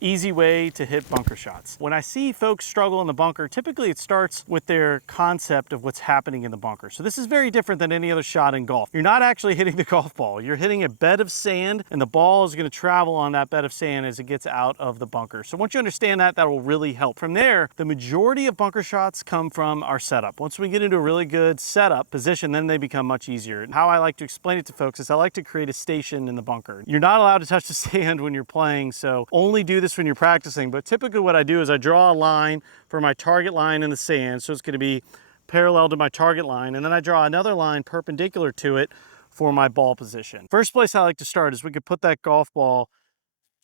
Easy way to hit bunker shots. When I see folks struggle in the bunker, typically it starts with their concept of what's happening in the bunker. So this is very different than any other shot in golf. You're not actually hitting the golf ball. You're hitting a bed of sand, and the ball is going to travel on that bed of sand as it gets out of the bunker. So once you understand that, that will really help. From there, the majority of bunker shots come from our setup. Once we get into a really good setup position, then they become much easier. How I like to explain it to folks is I like to create a station in the bunker. You're not allowed to touch the sand when you're playing, so only do this when you're practicing. But typically what I do is I draw a line for my target line in the sand, so it's going to be parallel to my target line, and then I draw another line perpendicular to it for my ball position. First place I like to start is we could put that golf ball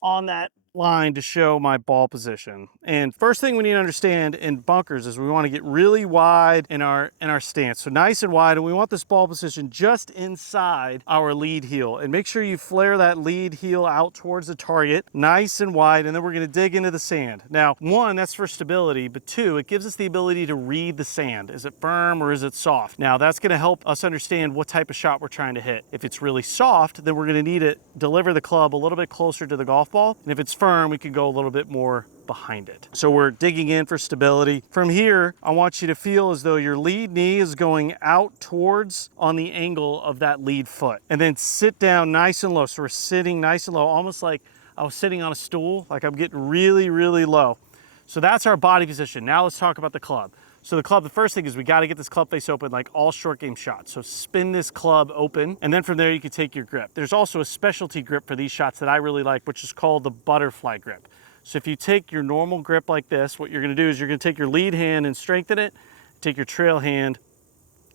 on that line to show my ball position. And first thing we need to understand in bunkers is we want to get really wide in our stance. So nice and wide, and we want this ball position just inside our lead heel. And make sure you flare that lead heel out towards the target, nice and wide, and then we're going to dig into the sand. Now, one, that's for stability, but two, it gives us the ability to read the sand. Is it firm or is it soft? Now, that's going to help us understand what type of shot we're trying to hit. If it's really soft, then we're going to need to deliver the club a little bit closer to the golf ball. And if it's firm, we can go a little bit more behind it. So we're digging in for stability. From here, I want you to feel as though your lead knee is going out towards on the angle of that lead foot. And then sit down nice and low. So we're sitting nice and low, almost like I was sitting on a stool, like I'm getting really, really low. So that's our body position. Now let's talk about the club. So the club, the first thing is we got to get this club face open like all short game shots. So spin this club open, and then from there you can take your grip. There's also a specialty grip for these shots that I really like, which is called the butterfly grip. So if you take your normal grip like this, what you're going to do is you're going to take your lead hand and strengthen it, take your trail hand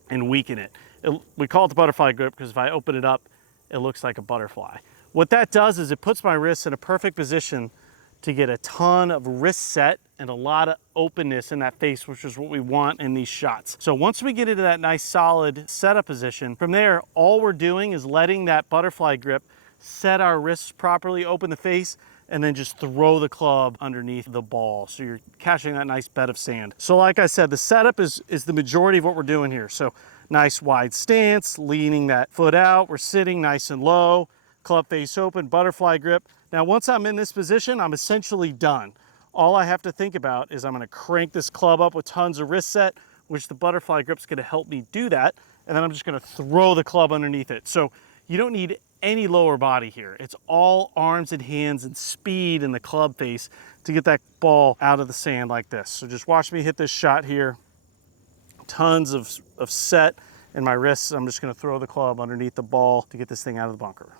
and weaken it. We call it the butterfly grip because if I open it up, it looks like a butterfly. What that does is it puts my wrists in a perfect position to get a ton of wrist set and a lot of openness in that face, which is what we want in these shots. So once we get into that nice solid setup position, from there, all we're doing is letting that butterfly grip set our wrists properly, open the face, and then just throw the club underneath the ball. So you're catching that nice bed of sand. So like I said, the setup is the majority of what we're doing here. So nice wide stance, leaning that foot out. We're sitting nice and low, club face open, butterfly grip. Now, once I'm in this position, I'm essentially done. All I have to think about is I'm going to crank this club up with tons of wrist set, which the butterfly grip is going to help me do that. And then I'm just going to throw the club underneath it. So you don't need any lower body here. It's all arms and hands and speed in the club face to get that ball out of the sand like this. So just watch me hit this shot here. Tons of set in my wrists. I'm just going to throw the club underneath the ball to get this thing out of the bunker.